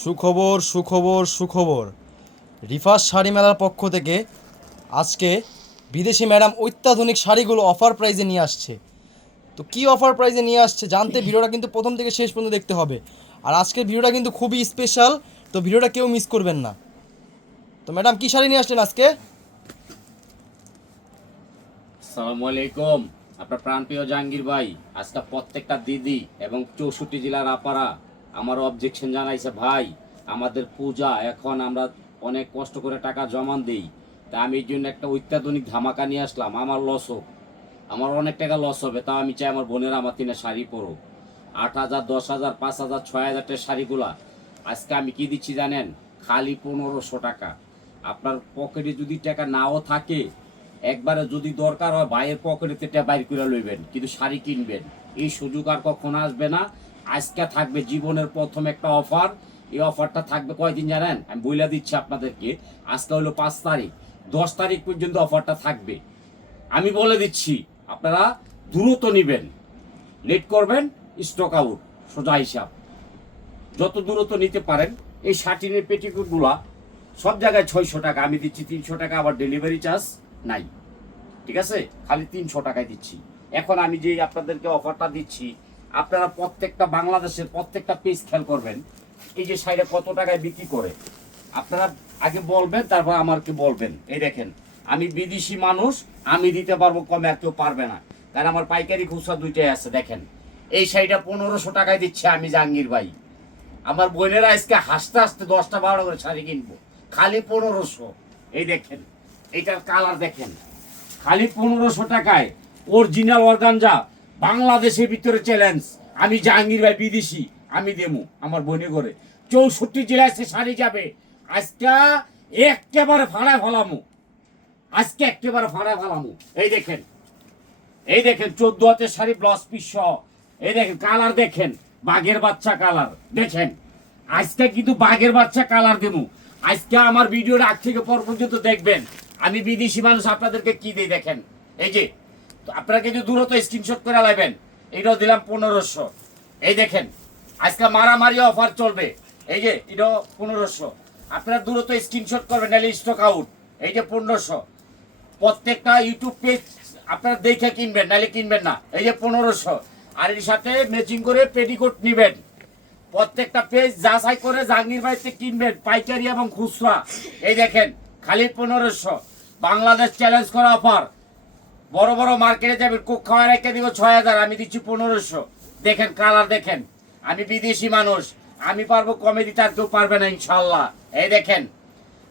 সুখবর সুখবর সুখবর। রিফাস শাড়ি মেলার পক্ষ থেকে আজকে বিদেশি ম্যাডাম অত্যাধুনিক শাড়িগুলো অফার প্রাইজে নিয়ে আসছে। তো কি অফার প্রাইজে নিয়ে আসছে জানতে ভিডিওটা কিন্তু প্রথম থেকে শেষ পর্যন্ত দেখতে হবে। আর আজকের ভিডিওটা কিন্তু খুবই স্পেশাল তো ভিডিওটা কেউ মিস করবেন না। তো ম্যাডাম, কি শাড়ি নিয়ে আসলেন আজকে? আসসালামু আলাইকুম। আপনার প্রাণপ্রিয় জাহাঙ্গীর ভাই, আজকে প্রত্যেকটা দিদি এবং চৌষট্টি জেলার আপারা আমার অবজেকশন জানাইছে, ভাই, আমাদের পূজা, এখন আমরা অনেক কষ্ট করে টাকা জমান দিই। তা আমি এই জন্য একটা অত্যাধুনিক ধামাকা নিয়ে আসলাম। আমার লস হোক। আমার অনেক টাকা লস হবে, তাও আমি চাই আমার বোনেরা আমার তিনে শাড়ি পরো আট হাজার, দশ হাজার, পাঁচ হাজার, ছয় হাজার টাকার শাড়িগুলা। আজকে আমি কি দিচ্ছি জানেন? খালি পনেরোশো টাকা। আপনার পকেটে যদি টাকা নাও থাকে, একবারে যদি দরকার হয়, ভাইয়ের পকেটে টাকা বাইর করে লইবেন, কিন্তু শাড়ি কিনবেন। এই সুযোগ আর কখনো আসবে না। আজকে থাকবে জীবনের প্রথম একটা অফার। এই অফারটা থাকবে কয়দিন জানেন? আমি বইলা দিচ্ছি আপনাদেরকে। আজকে হলো পাঁচ তারিখ। দশ তারিখ পর্যন্ত অফারটা থাকবে। আমি বলে দিচ্ছি, আপনারা দ্রুত নেবেন। লেট করবেন স্টক আউট সোজা হিসাব। যত দূরত্ব নিতে পারেন, এই শার্টিনের পেটিকুটগুলা সব জায়গায় ছয়শো টাকা, আমি দিচ্ছি তিনশো টাকা, আবার ডেলিভারি চার্জ নাই। ঠিক আছে? খালি তিনশো টাকায় দিচ্ছি। এখন আমি যে আপনাদেরকে অফারটা দিচ্ছি আপনারা প্রত্যেকটা বাংলাদেশের প্রত্যেকটা পেজ খেয়াল করবেন, এই যে শাড়িটা কত টাকায় বিক্রি করে। আপনারা আগে বলবেন, তারপর আমাকে বলবেন। এই দেখেন, আমি বিদেশি মানুষ, আমি দিতে পারব কমে, আর কেউ পারবে না। কারণ আমার পাইকারি খুচরা দুইটাই আছে, দেখেন। এই শাড়িটা পনেরোশো টাকায় দিচ্ছে আমি জাহাঙ্গীর ভাই। আমার বোনেরা আজকে হাসতে হাসতে দশটা বারো করে শাড়ি কিনবো। খালি পনেরোশো। এই দেখেন, এইটার কালার দেখেন। খালি পনেরোশো টাকায় অরিজিনাল অর্গানজা বাংলাদেশের ভিতরে চ্যালেঞ্জ আমি জাহাঙ্গীর ভাই বিদেশি, আমি দেমু আমার বনে করে। চৌষট্টি জেলায় সে শাড়ি যাবে। আজকে একেবারে ফাড়ায় ফলামু। আজকে একেবারে ফাড়ায় ফলামু। এই দেখেন এই দেখেন, চোদ্দ হাতের শাড়ি ব্লাউজ পিস এই দেখেন কালার দেখেন, বাঘের বাচ্চা কালার দেখেন, আজকে কিন্তু বাঘের বাচ্চা কালার দেবো। আজকে আমার ভিডিওর আগ থেকে পর পর্যন্ত দেখবেন। আমি বিদেশি মানুষ, আপনাদেরকে কি দিই দেখেন? এই যে তো আপনারা কিন্তু দূরত্ব স্ক্রিনশট করে লাইবেন, এটাও দিলাম পনেরোশো। এই দেখেন, আজকে মারামারি অফার চলবে। এই যে, এটাও পনেরোশো। আপনারা দূরত্ব স্ক্রিনশট করবেন, নাহলে স্টক আউট এই যে পনেরোশো। প্রত্যেকটা ইউটিউব পেজ আপনারা দেখে কিনবেন, নাহলে কিনবেন না। এই যে পনেরোশো। আর এর সাথে ম্যাচিং করে পেটিকোট নেবেন। প্রত্যেকটা পেজ যা যাচাই করে জাহাঙ্গীর বাড়িতে কিনবেন, পাইকারি এবং খুচরা। এই দেখেন, খালি পনেরোশো। বাংলাদেশ চ্যালেঞ্জ করা অফার বড় বড় মার্কেটে যাবেন কোক খাওয়ার রেখে দিব ছয় হাজার, আমি দিচ্ছি পনেরোশো। দেখেন, কালার দেখেন। আমি বিদেশি মানুষ, আমি পারব কমে দিতে আর কেউ পারবে না, ইনশাল্লাহ। এই দেখেন,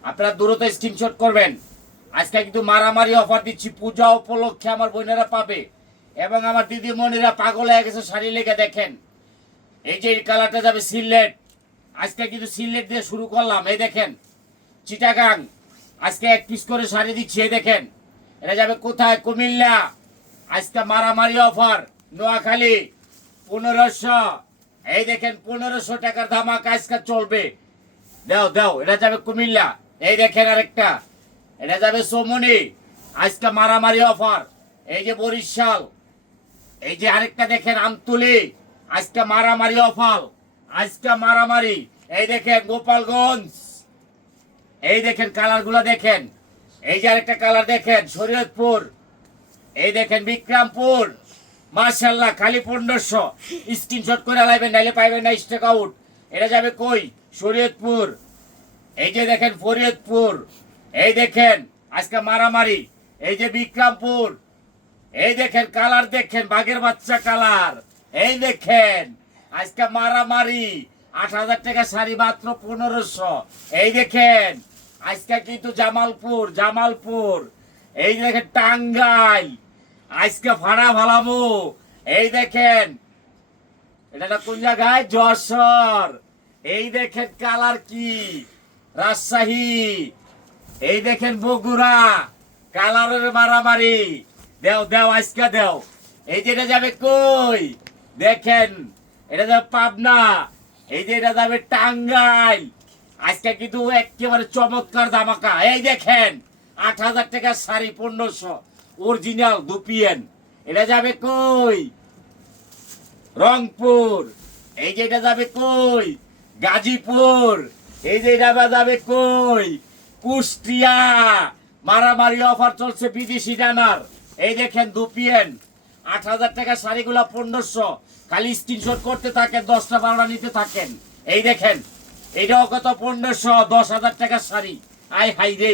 আপনারা দূরত স্ক্রিনশট করবেন। আজকে কিন্তু মারামারি অফার দিচ্ছি, পূজা উপলক্ষে আমার বোনেরা পাবে। এবং আমার দিদিমণিরা পাগল হয়ে গেছে, শাড়ি লেগে দেখেন। এই যে এই কালারটা যাবে সিলেট। আজকে কিন্তু সিলেট দিয়ে শুরু করলাম, এই দেখেন। চিটাগাং, আজকে এক পিস করে শাড়ি দিচ্ছি, এই দেখেন। এটা যাবে কোথায়? কুমিল্লা। আজকে মারামারি অফার, নোয়াখালী। পনেরোশো। এই দেখেন, পনেরোশো টাকার ধামাকা আজকে চলবে। দাও দাও, এটা যাবে কুমিল্লা। এই দেখেন আরেকটা। এটা যাবে সোমনি আজকে মারামারি অফার। এই যে বরিশাল। এই যে আরেকটা দেখেন, আমতুলি। আজকে মারামারি অফার। আজকে মারামারি। এই দেখেন, গোপালগঞ্জ। এই দেখেন, কালারগুলো দেখেন। এই যে আরেকটা কালার দেখেন, শরীয়তপুর। এই দেখেন বিক্রমপুর। মার্শাল্লাহ খালি পনেরোশো। স্ক্রিনশট করে লাইবেন, নাইলে পাইবেন না স্টেক আউট এটা যাবে কই? শরীয়তপুর। এই যে দেখেন ফরিয়তপুর এই দেখেন, আজকে মারামারি। এই যে বিক্রমপুর। এই দেখেন কালার দেখেন, বাঘের বাচ্চা কালার এই দেখেন, আজকে মারামারি। আট হাজার টাকা শাড়ি মাত্র পনেরোশো। এই দেখেন আজকে কিন্তু জামালপুর জামালপুর। এই দেখেন টাঙ্গাইল, আজকে ভাড়া ভালাবো। এই দেখেন, এটা কোন জায়গায়? যশোর। এই দেখেন কালার কি? রাজশাহী। এই দেখেন বগুড়া, কালারের মারামারি। দেও দেও, আজকে দেও। এই যে এটা যাবে কই? দেখেন, এটা যাবে পাবনা। এই যে এটা যাবে টাঙ্গাইল। আজকে কিন্তু একেবারে চমৎকার দামাকা এই দেখেন, আট হাজার টাকার শাড়ি, পনেরোশো। Original dupion. এটা যাবে কই? রংপুর। এই যে এটা যাবে কই? গাজীপুর। এই যে এটা যাবে কই? কুষ্টিয়া। মারামারি অফার চলছে বিদেশি জানার। এই দেখেন দুপিয়েন। আট হাজার টাকা শাড়িগুলা পনেরোশো। খালি স্ক্রিনশট করতে থাকেন, দশটা বারোটা নিতে থাকেন। এই দেখেন এইটাও কত? পনেরোশো, দশ হাজার টাকার শাড়ি। আই হাই রে।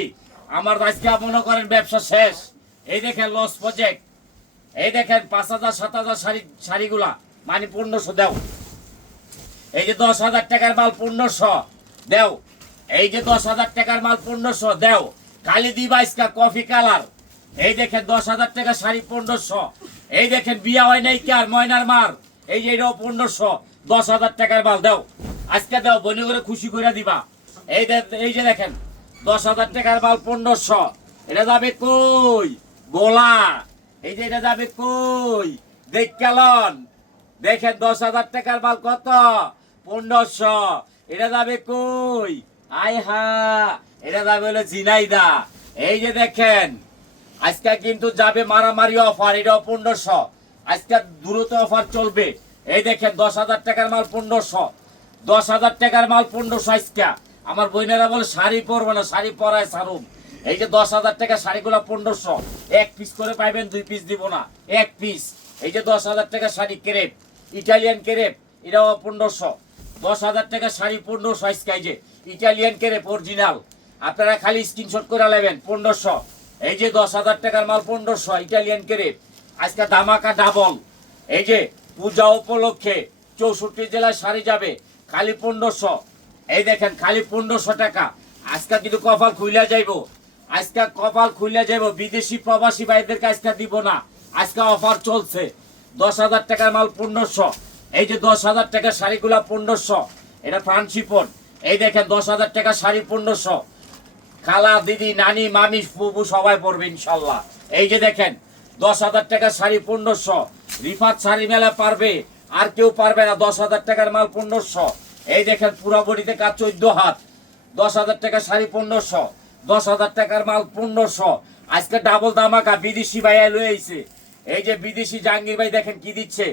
আমার আজকে মনে করেন ব্যবসা শেষ। এই দেখেন লস প্রজেক্ট এই দেখেন পাঁচ হাজার, সাত হাজার শাড়ি, শাড়িগুলা। মানে পনেরোশো দেও। এই যে দশ হাজার টাকার মাল পনেরোশো। দেও। এই যে দশ হাজার টাকার মাল পনেরোশো, দেও। কালি দিবাইসকা কফি কালার এই দেখেন দশ হাজার টাকা শাড়ি পনেরোশো। এই দেখেন বিয়া হয় নাই কার? ময়নার মার। এই যে এটাও পনেরোশো। দশ হাজার টাকার মাল, দেও। আজকে দেও, বনি করে খুশি করে দিবা। এই এই যে দেখেন, দশ হাজার টাকার মাল পনেরোশো। এটা যাবে কই? গোলা এই যে এটা যাবে কই? দেখ কেলন দেখেন, দশ হাজার টাকার মাল কত? পনেরোশো। এটা যাবে কই? আই হা। এটা যাবে হলো ঝিনাইদা এই যে দেখেন, আজকে কিন্তু যাবে মারামারি অফার, এটাও পনেরোশো। আজকে দ্রুত অফার চলবে। এই দেখেন, দশ হাজার টাকার মাল পনেরোশো। দশ হাজার টাকার মাল পনেরোশো আজকে আমার বোনেরা বলে, শাড়ি পরবে না, শাড়ি পরায় সারুম। এই যে দশ হাজার টাকা শাড়িগুলো পনেরোশো, এক পিস করে পাইবেন, দুই পিস দিব না, এক পিস এই যে দশ হাজার টাকা শাড়ি কেরেপ, ইটালিয়ান কেরেপ এটাও পনেরোশো। দশ হাজার টাকা শাড়ি পনেরোশো আজকে যে ইটালিয়ান কেরেপ অরিজিনাল আপনারা খালি স্ক্রিনশট করে নেবেন, পনেরোশো। এই যে দশ হাজার টাকার মাল পনেরোশো, ইটালিয়ান কেরেপ। আজকে দামাকা ডাবল এই যে পূজা উপলক্ষে চৌষট্টি জেলায় শাড়ি যাবে খালি পনেরোশো। এই দেখেন, খালি পনেরোশো টাকা। আজকে কিন্তু কপাল খুইলা যাইব। আজকে কপাল খুইলা যাইব। বিদেশি প্রবাসী ভাইদেরকে আজকে দিব না। আজকে অফার চলছে। দশ হাজার টাকার মাল পনেরোশো। এই যে দশ হাজার টাকার শাড়িগুলা পনেরোশো। এটা ফ্রান্সিপন এই দেখেন, দশ হাজার টাকা শাড়ি পনেরোশো। খালা, দিদি, নানি, মামি ফুবু সবাই পড়বে ইনশাল্লাহ। এই যে দেখেন, দশ হাজার টাকার শাড়ি পনেরোশো। রিফাত শাড়ি মেলা পারবে। আর কেউ পারবে না। দশ হাজার টাকার মাল পনেরোশো। এই দেখেন পুরা বডিতে কাজ চোদ্দ হাত। দশ হাজার টাকা শাড়ি পনেরোশো। দশ হাজার টাকার মাল পনেরোশো। আজকে ডাবল দামাকা বিদেশি ভাইয়া লয়ে আইছে। এই যে বিদেশি জাহাঙ্গীর ভাই দেখেন কি দিচ্ছে।